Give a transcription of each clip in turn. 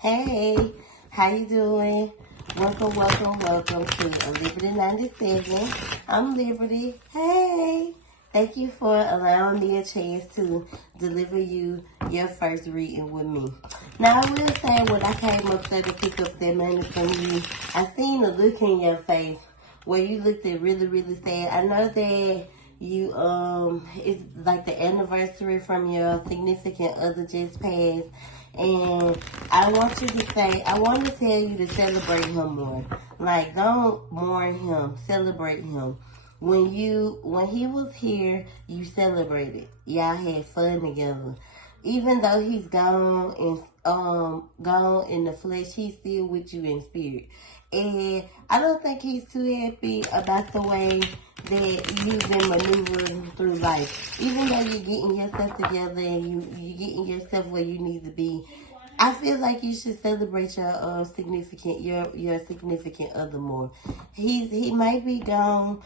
Hey, how you doing? Welcome to Liberty 97. I'm Liberty. Hey, thank you for allowing me a chance to deliver you your first reading with me. Now, I will say when I came up there to pick up that money from you, I seen the look in your face where you looked at really sad. I know that you it's like the anniversary from your significant other just passed, and I want to tell you to celebrate him more. Like, don't mourn him, celebrate him. When he was here, you celebrated. Y'all had fun together. Even though he's gone in the flesh, he's still with you in spirit. And I don't think he's too happy about the way that you've been maneuvering through life. Even though you're getting yourself together and you getting yourself where you need to be, I feel like you should celebrate your significant other more. He might be gone,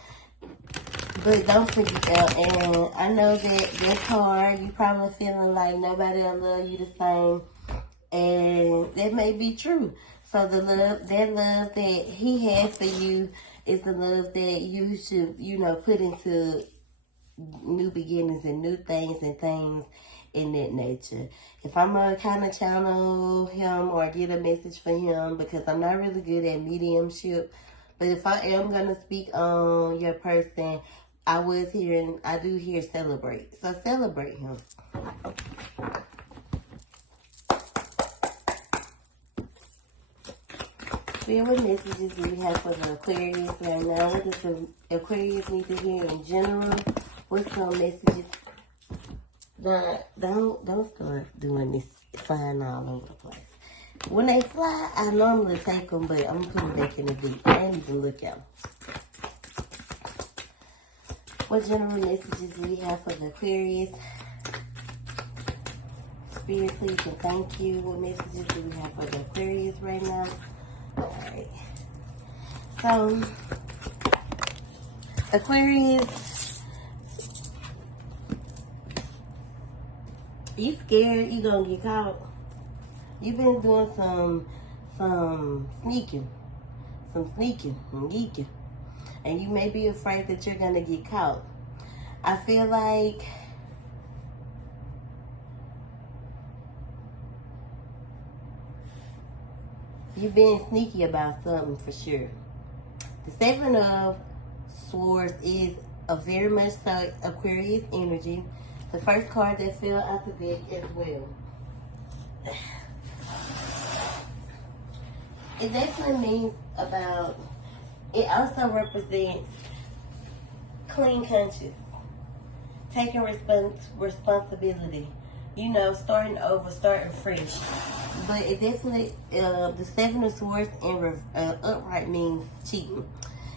but don't forget, and I know that hard. You probably feeling like nobody will love you the same, and that may be true. So that love that he has for you is the love that you should, put into new beginnings and new things and things in that nature. If I'm gonna kind of channel him or get a message for him, because I'm not really good at mediumship, but if I am gonna speak on your person, I do hear celebrate. So celebrate him. What messages do we have for the Aquarius right now? What does the Aquarius need to hear in general? What's some messages? Don't start doing this flying all over the place. When they fly, I normally take them, but I'm gonna put them back in the deep. I ain't even look at them. What general messages do we have for the Aquarius? Spirit, please and thank you. What messages do we have for the Aquarius right now? Alright. So, Aquarius, you scared you gonna get caught? You've been doing some sneaking and geeking. And you may be afraid that you're gonna get caught. I feel like you've been sneaky about something for sure. The Seven of Swords is a very much so Aquarius energy. The first card that fell out the deck as well. It definitely means it also represents clean conscience, taking responsibility, starting over, starting fresh. But it definitely, the Seven of Swords in upright means cheating.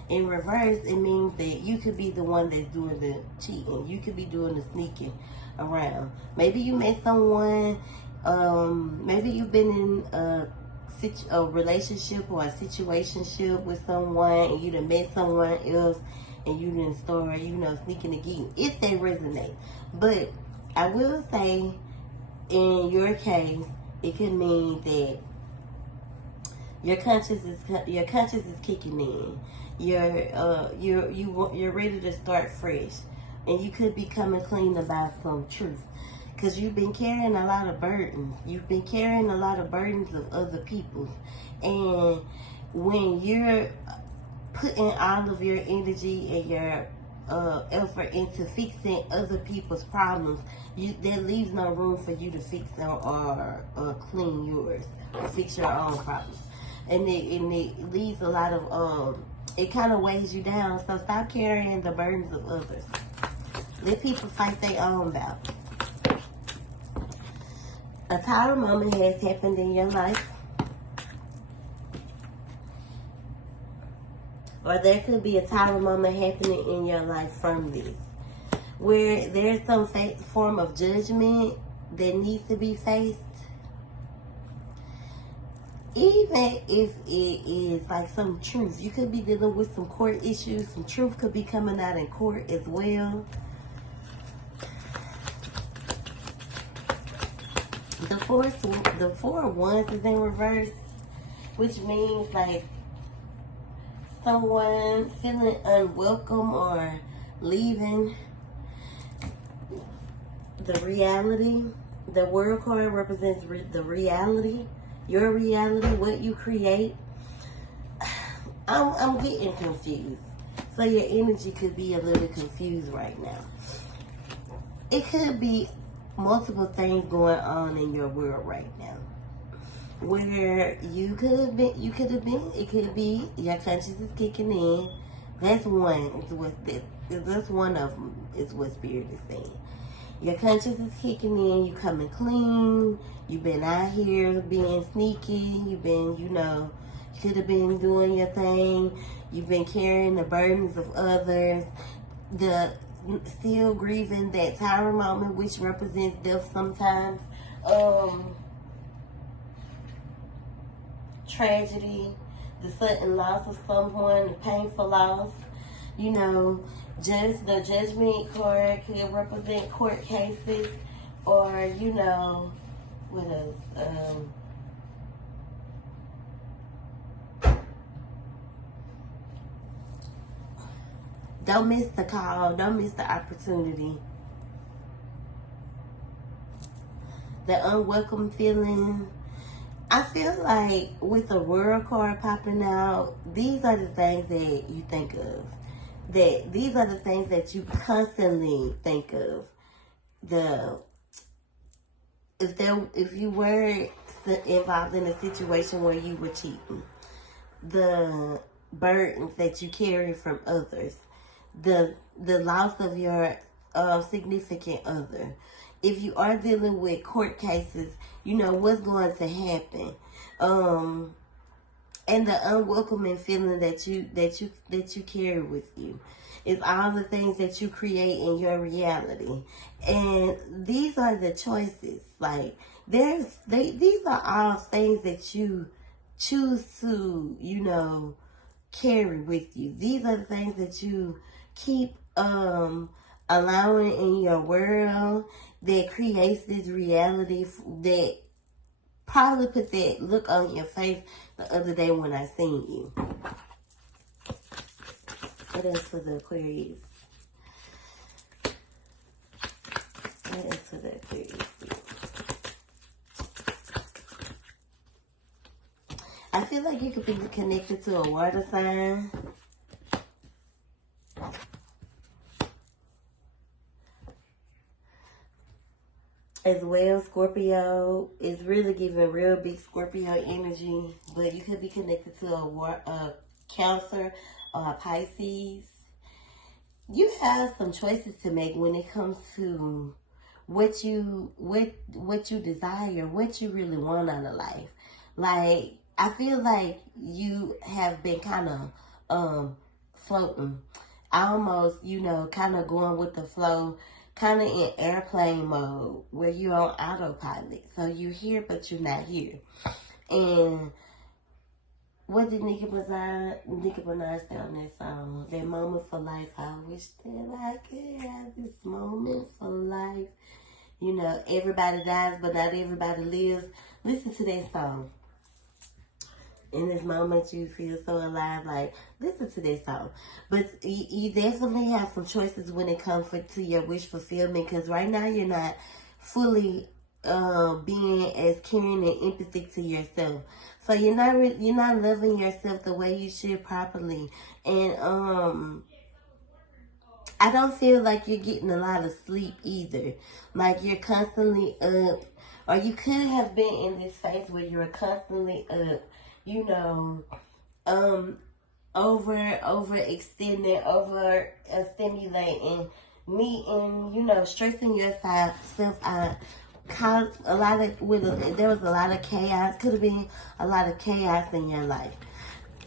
In reverse, it means that you could be the one that's doing the cheating. You could be doing the sneaking around. Maybe you met someone, maybe you've been in a relationship or a situationship with someone, and you done met someone else, and you done start, sneaking again. If they resonate. But I will say, in your case, it could mean that your conscience is kicking in. You're ready to start fresh, and you could be coming clean about some truth, because you've been carrying a lot of burdens. You've been carrying a lot of burdens of other people's, and when you're putting all of your energy and your effort into fixing other people's problems, there leaves no room for you to fix or clean yours, or fix your own problems. And it leaves a lot of, it kind of weighs you down. So stop carrying the burdens of others. Let people fight their own battles. A tower moment has happened in your life. Or there could be a tower moment happening in your life from this, where there's some form of judgment that needs to be faced. Even if it is like some truth, you could be dealing with some court issues. Some truth could be coming out in court as well. The Four of Wands is in reverse, which means like someone feeling unwelcome or leaving the reality. The World card represents the reality, your reality, what you create. I'm getting confused. So your energy could be a little confused right now. It could be multiple things going on in your world right now. Where it could be your conscience is kicking in. That's one. That's one of them. Is what Spirit is saying. Your conscience is kicking in. You coming clean. You've been out here being sneaky. You've been, you could have been doing your thing. You've been carrying the burdens of others. Still grieving that Tower moment, which represents death sometimes. Tragedy, the sudden loss of someone, the painful loss. The Judgment card could represent court cases, or what else? Don't miss the call. Don't miss the opportunity. The unwelcome feeling. I feel like with the World card popping out, these are the things that you think of. These are the things that you constantly think of. If you were involved in a situation where you were cheating, the burdens that you carry from others, the loss of your significant other. If you are dealing with court cases, what's going to happen. And the unwelcoming feeling that you carry with you is all the things that you create in your reality. And these are the choices. Like these are all things that you choose to, carry with you. These are the things that you keep allowing in your world that creates this reality that probably put that look on your face the other day when I seen you. What else for the Aquarius? What else for the Aquarius? I feel like you could be connected to a water sign. As well, Scorpio is really giving real big Scorpio energy, but you could be connected to a Cancer or a Pisces. You have some choices to make when it comes to what you desire, what you really want out of life. Like, I feel like you have been kind of floating, almost, kind of going with the flow, kind of in airplane mode where you're on autopilot. So you're here, but you're not here. And what did Nicki Minaj say on that song? That moment for life. I wish that I could have this moment for life. Everybody dies, but not everybody lives. Listen to that song. In this moment, you feel so alive. Like, listen to this song. But you definitely have some choices when it comes to your wish fulfillment. Because right now, you're not fully being as caring and empathic to yourself. So you're not loving yourself the way you should properly. And I don't feel like you're getting a lot of sleep either. Like you're constantly up. Or you could have been in this phase where you're constantly up. Overextending, over stimulating, stressing yourself out. There was a lot of chaos. Could have been a lot of chaos in your life.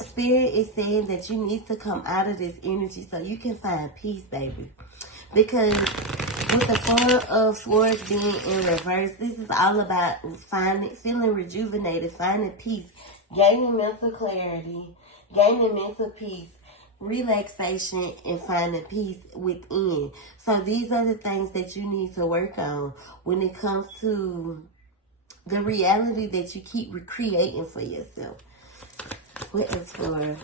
Spirit is saying that you need to come out of this energy so you can find peace, baby. Because with the Four of Swords being in reverse, this is all about feeling rejuvenated, finding peace, gaining mental clarity, gaining mental peace, relaxation, and finding peace within. So these are the things that you need to work on when it comes to the reality that you keep recreating for yourself. What is for?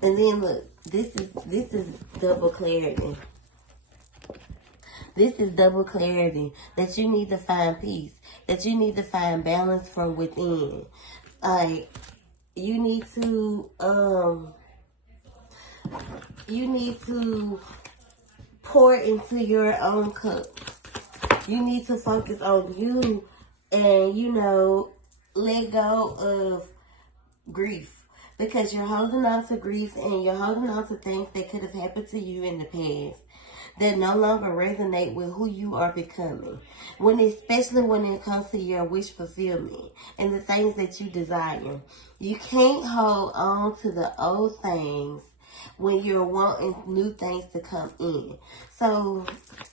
And then look, this is double clarity. This is double clarity that you need to find peace, that you need to find balance from within. Like, you need to pour into your own cup. You need to focus on you and, you know, let go of grief. Because you're holding on to grief and you're holding on to things that could have happened to you in the past that no longer resonate with who you are becoming. Especially when it comes to your wish fulfillment and the things that you desire. You can't hold on to the old things when you're wanting new things to come in. So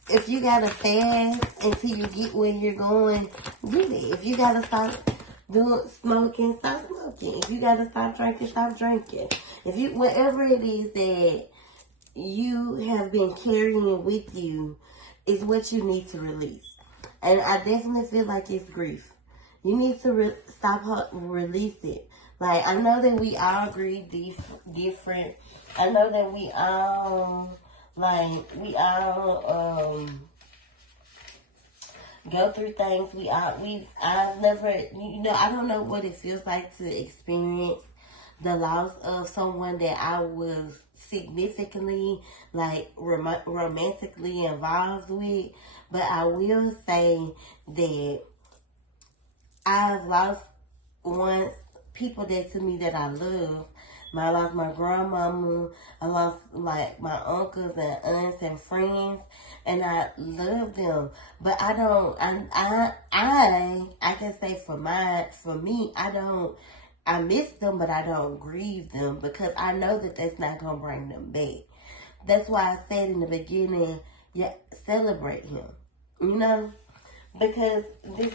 if you gotta fast until you get where you're going, do it. If you gotta stop smoking, stop smoking. If you gotta stop drinking, stop drinking. If you, whatever it is that you have been carrying with you is what you need to release. And I definitely feel like it's grief. You need to release it. Like, I know that we all grieve different. I know that we all go through things. I've never, you know, I don't know what it feels like to experience the loss of someone that I was significantly, like, romantically involved with. But I will say that I've lost people that to me that I love. I lost my grandmama. I lost, like, my uncles and aunts and friends, and I love them. But I can say for me, I miss them, but I don't grieve them because I know that that's not going to bring them back. That's why I said in the beginning, yeah, celebrate him, you know, because this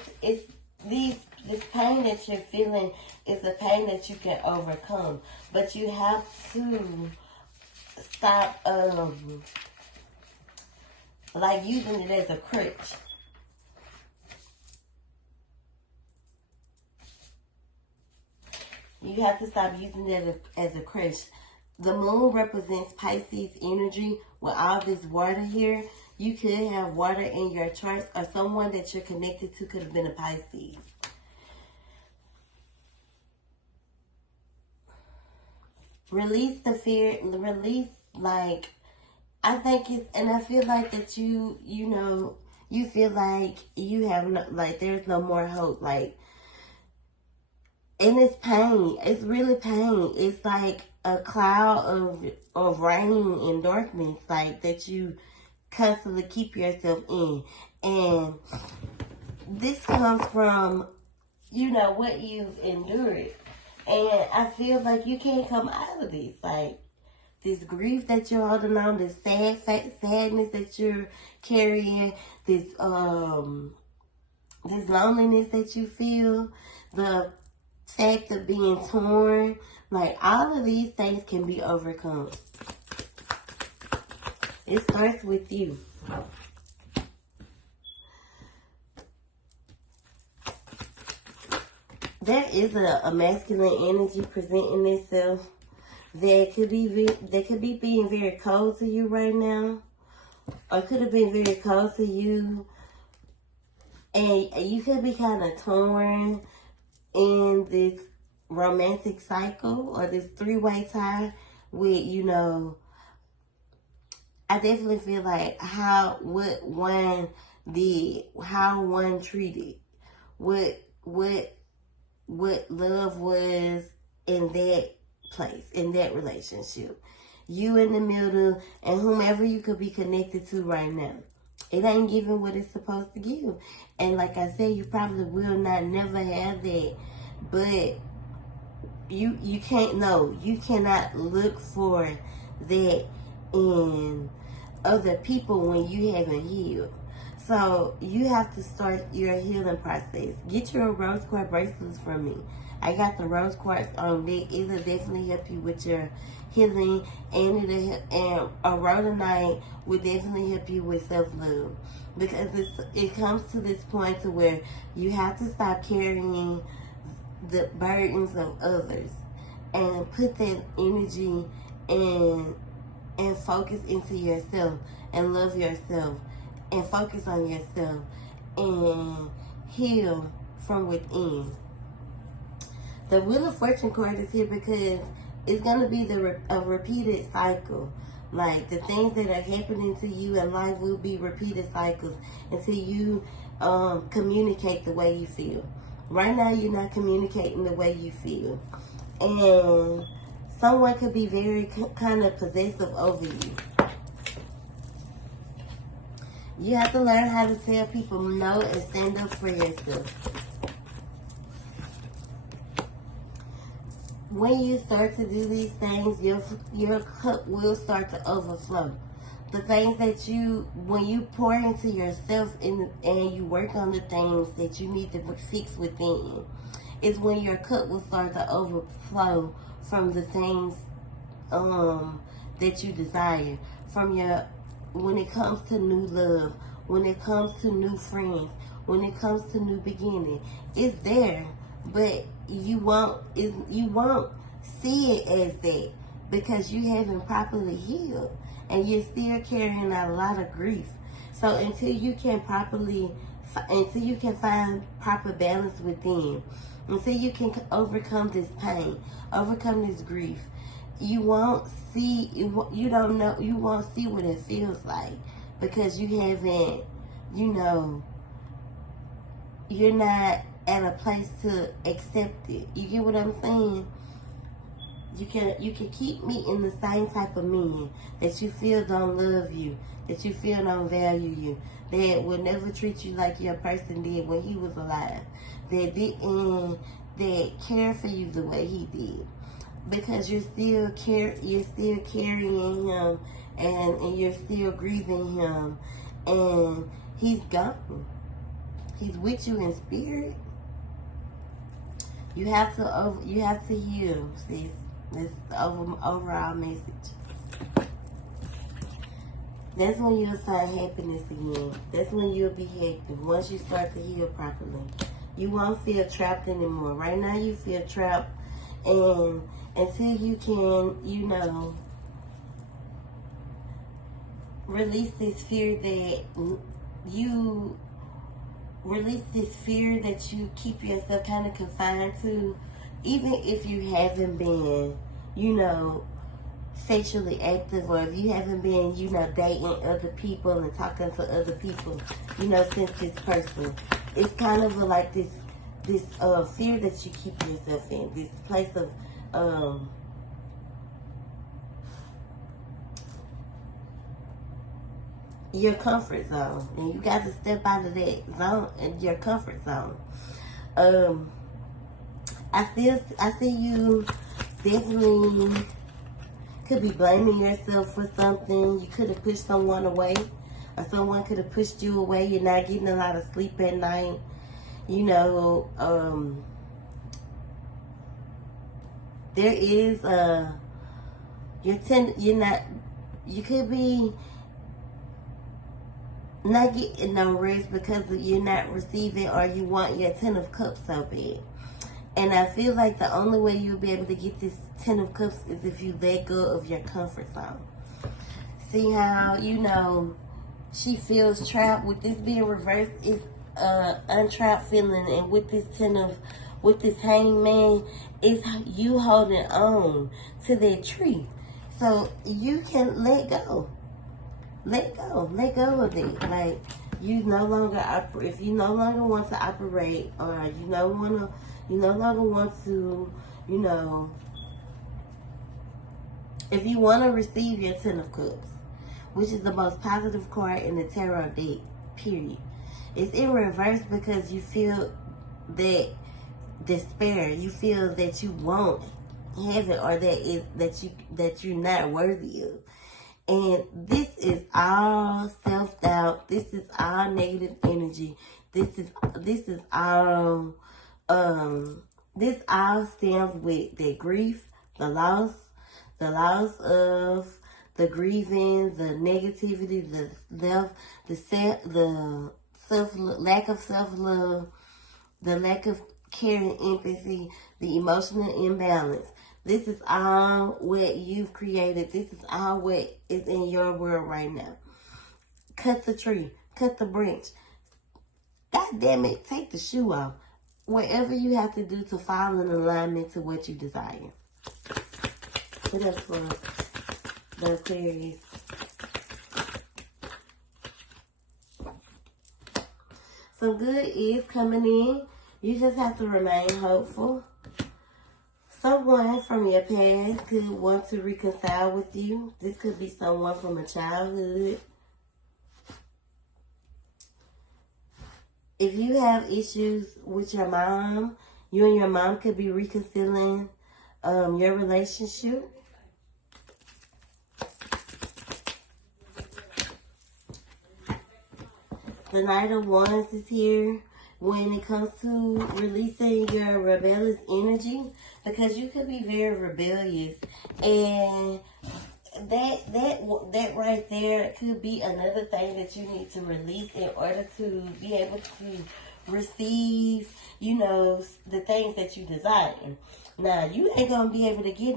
pain that you're feeling is a pain that you can overcome. But you have to stop, like, using it as a crutch. You have to stop using it as a crutch. The moon represents Pisces energy with all this water here. You could have water in your chart, or someone that you're connected to could have been a Pisces. Release the fear, like, I think and I feel like that you know, you feel like you have no, like, there's no more hope, like, and it's pain, it's really pain. It's like a cloud of rain and darkness, like, that you constantly keep yourself in. And this comes from, you know, what you've endured. And I feel like you can't come out of this. Like, this grief that you're holding on, this sadness that you're carrying, this loneliness that you feel, the fact of being torn, like, all of these things can be overcome. It starts with you. There is a masculine energy presenting itself that could be being very cold to you right now, or could have been very cold to you, and you could be kind of torn in this romantic cycle or this three-way tie with, you know, I definitely feel like how one treated, what love was in that place, in that relationship. You in the middle, and whomever you could be connected to right now. It ain't giving what it's supposed to give. And like I said, you probably will not never have that. But you can't know. You cannot look for that in other people when you haven't healed. So you have to start your healing process. Get your rose quartz bracelets from me. I got the rose quartz on deck. It'll definitely help you with your healing, and a rhodonite will definitely help you with self-love, because it comes to this point to where you have to stop carrying the burdens of others and put that energy and focus into yourself and love yourself and focus on yourself and heal from within. The Wheel of Fortune card is here because it's going to be a repeated cycle. Like, the things that are happening to you in life will be repeated cycles until you communicate the way you feel. Right now, you're not communicating the way you feel. And someone could be very kind of possessive over you. You have to learn how to tell people no and stand up for yourself. When you start to do these things, your cup will start to overflow. The things that when you pour into yourself and you work on the things that you need to fix within, is when your cup will start to overflow from the things that you desire. When it comes to new love, when it comes to new friends, when it comes to new beginning, it's there, but you won't see it as that because you haven't properly healed and you're still carrying out a lot of grief. So until you can find proper balance within, until you can overcome this pain, overcome this grief, you won't see what it feels like, because you haven't, you're not at a place to accept it. You get what I'm saying? You can keep meeting the same type of men that you feel don't love you, that you feel don't value you, that will never treat you like your person did when he was alive, that care for you the way he did, because you're still carrying him and you're still grieving him, and he's gone. He's with you in spirit. You have to heal, sis. That's the overall message. That's when you'll find happiness again. That's when you'll be happy, once you start to heal properly. You won't feel trapped anymore. Right now you feel trapped, and until you can, release this fear that you keep yourself kind of confined to, even if you haven't been, sexually active, or if you haven't been, dating other people and talking to other people, since this person. It's kind of like this fear that you keep yourself in, this place of, your comfort zone, and you got to step out of that zone and your comfort zone. I see you definitely could be blaming yourself for something. You could have pushed someone away, or someone could have pushed you away. You're not getting a lot of sleep at night. There is you could be not getting no rest because you're not receiving, or you want your 10 of Cups so bad. And I feel like the only way you'll be able to get this 10 of Cups is if you let go of your comfort zone. See how, she feels trapped? With this being reversed, it's untrapped feeling. And with this with this hangman, it's you holding on to that tree. So you can let go. Let go of it. Like, you no longer if you no longer want to operate, or you no longer want to, if you want to receive your 10 of Cups, which is the most positive card in the tarot deck, period. It's in reverse because you feel that despair. You feel that you won't have it, or that you're not worthy of. And this is all self-doubt. This is all negative energy. This all this all stems with the grief, the loss of the grieving, the negativity, lack of self-love, the lack of care and empathy, the emotional imbalance. This is all what you've created. This is all what is in your world right now. Cut the tree. Cut the branch. God damn it, take the shoe off. Whatever you have to do to fall in alignment to what you desire. What else for the Aquarius? Some good is coming in. You just have to remain hopeful. Someone from your past could want to reconcile with you. This could be someone from a childhood. If you have issues with your mom, you and your mom could be reconciling your relationship. The Knight of Wands is here when it comes to releasing your rebellious energy, because you could be very rebellious, and that right there could be another thing that you need to release in order to be able to receive, you know, the things that you desire. Now, you ain't gonna be able to get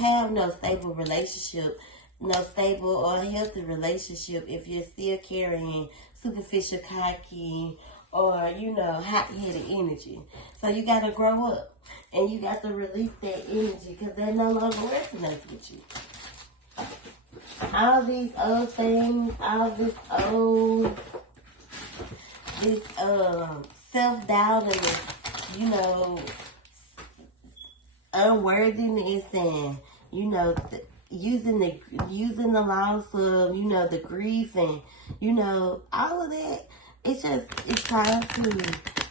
have no stable relationship, no stable or healthy relationship if you're still carrying superficial, cocky, or, you know, hot-headed energy. So you got to grow up, and you got to release that energy, because that no longer resonates with you. All these old things, all this self-doubt and this, you know, unworthiness, and, you know, using the loss of, you know, the grief, and, you know, all of that. It's time to,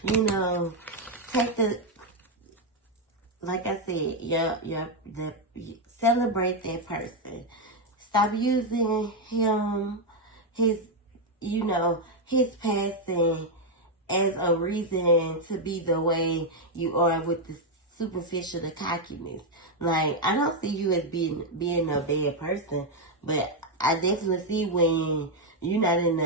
you know, take like I said, celebrate that person. Stop using his passing as a reason to be the way you are with the superficial, the cockiness. Like, I don't see you as being a bad person, but I definitely see when you're not in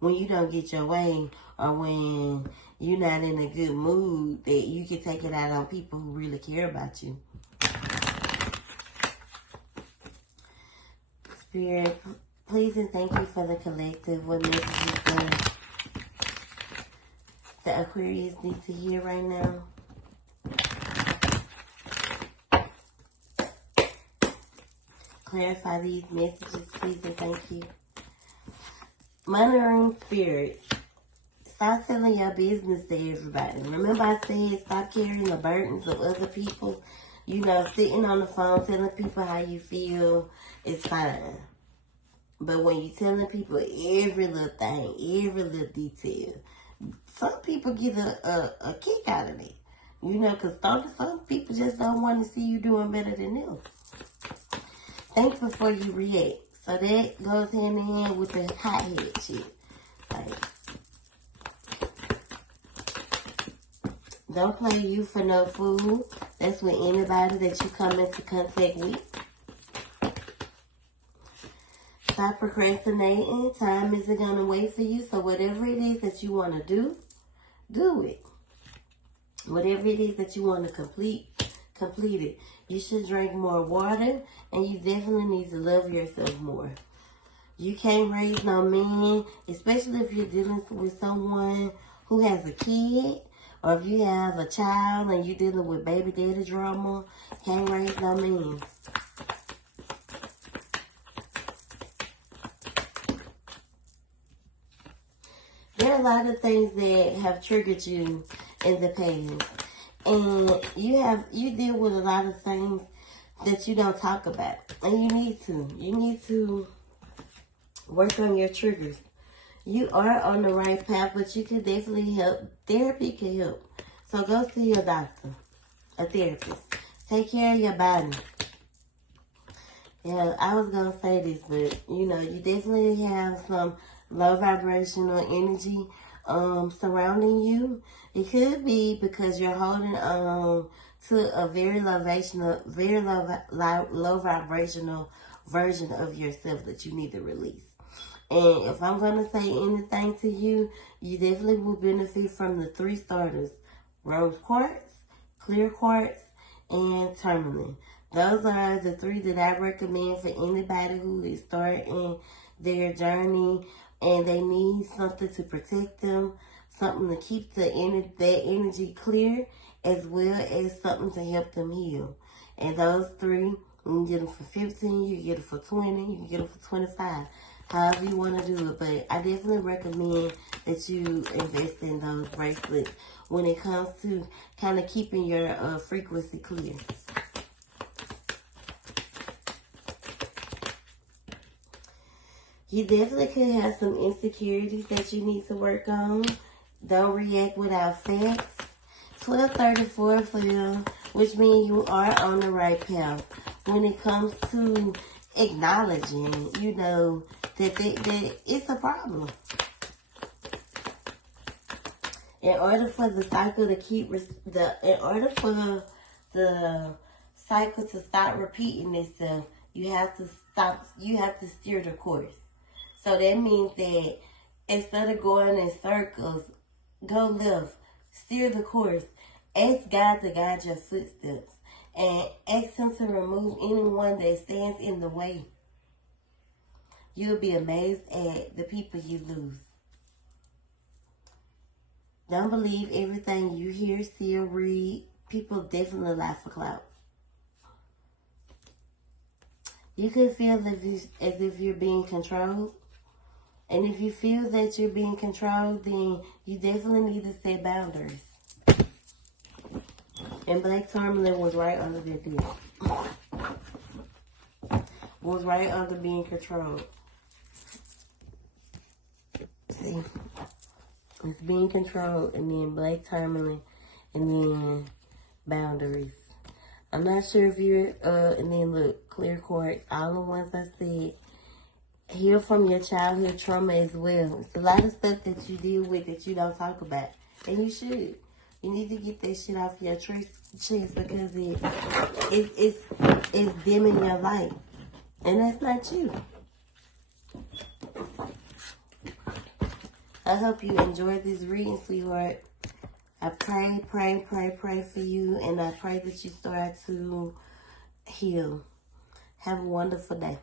when you don't get your way, or when you're not in a good mood, that you can take it out on people who really care about you. Spirit, please and thank you for the collective. What messages the Aquarius need to hear right now? Clarify these messages, please and thank you. Monitoring spirits. Stop telling your business to everybody. Remember I said stop carrying the burdens of other people. You know, sitting on the phone telling people how you feel is fine. But when you're telling people every little thing, every little detail, some people get a kick out of it. You know, because some people just don't want to see you doing better than them. Think before you react. So that goes hand in hand with the hot-head shit. Like, don't play you for no fool. That's with anybody that you come into contact with. Stop procrastinating. Time isn't going to wait for you. So whatever it is that you want to do, do it. Whatever it is that you want to complete it. You should drink more water, and you definitely need to love yourself more. You can't raise no man, especially if you're dealing with someone who has a kid, or if you have a child and you're dealing with baby daddy drama. Can't raise no man. There are a lot of things that have triggered you in the past. And you deal with a lot of things that you don't talk about. And you need to. You need to work on your triggers. You are on the right path, but you can definitely help. Therapy can help. So go see your doctor, a therapist. Take care of your body. Yeah, I was gonna say this, but you know, you definitely have some low vibrational energy surrounding you. It could be because you're holding on to a very low vibrational version of yourself that you need to release. And if I'm gonna say anything to you, you definitely will benefit from the 3 starters: rose quartz, clear quartz, and tourmaline. Those are the 3 that I recommend for anybody who is starting their journey and they need something to protect them, something to keep that energy clear, as well as something to help them heal. And those 3, you can get them for 15, you can get them for 20, you can get them for 25. However you want to do it. But I definitely recommend that you invest in those bracelets when it comes to kind of keeping your frequency clear. You definitely could have some insecurities that you need to work on. Don't react without facts. 1234 for you, which means you are on the right path. When it comes to acknowledging, you know, that it's a problem. In order for the cycle to in order for the cycle to stop repeating itself, you have to steer the course. So that means that instead of going in circles, go left, steer the course, ask God to guide your footsteps, and ask Him to remove anyone that stands in the way. You'll be amazed at the people you lose. Don't believe everything you hear, see, or read. People definitely lie for clout. You can feel as if you're being controlled. And if you feel that you're being controlled, then you definitely need to set boundaries. And black tourmaline was right under that deal. Was right under being controlled. See? It's being controlled, and then black tourmaline, and then boundaries. I'm not sure if you're, and then look, clear quartz, all the ones I said. Heal from your childhood trauma as well. It's a lot of stuff that you deal with that you don't talk about. And you should. You need to get that shit off your chest because it's dimming your light. And that's not you. I hope you enjoyed this reading, sweetheart. I pray for you. And I pray that you start to heal. Have a wonderful day.